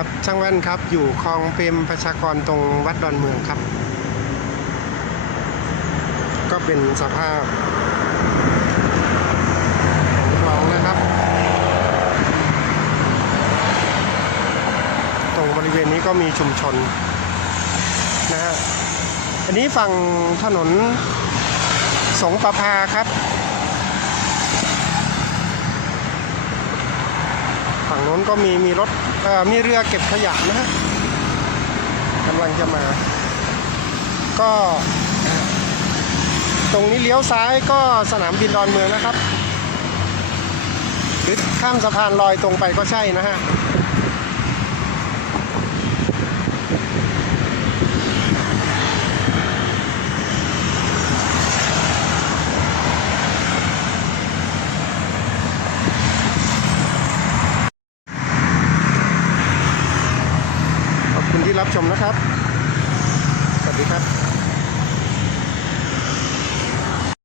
ครับช่างแว่นครับอยู่คลองเปรมประชากรตรงวัดดอนเมืองครับ ก็เป็นสภาพของคลองนะครับ ตรงบริเวณนี้ก็มีชุมชนนะฮะอันนี้ฝั่งถนนสงประพาครับ ฝั่งโน้นก็มีมีรถมีเรือเก็บขยะนะฮะกำลังจะมา ก็ ตรงนี้เลี้ยวซ้ายก็สนามบินดอนเมืองนะครับหรือข้ามสะพานลอยตรงไปก็ใช่นะฮะ ขอบคุณที่ รับชมนะครับ สวัสดีครับ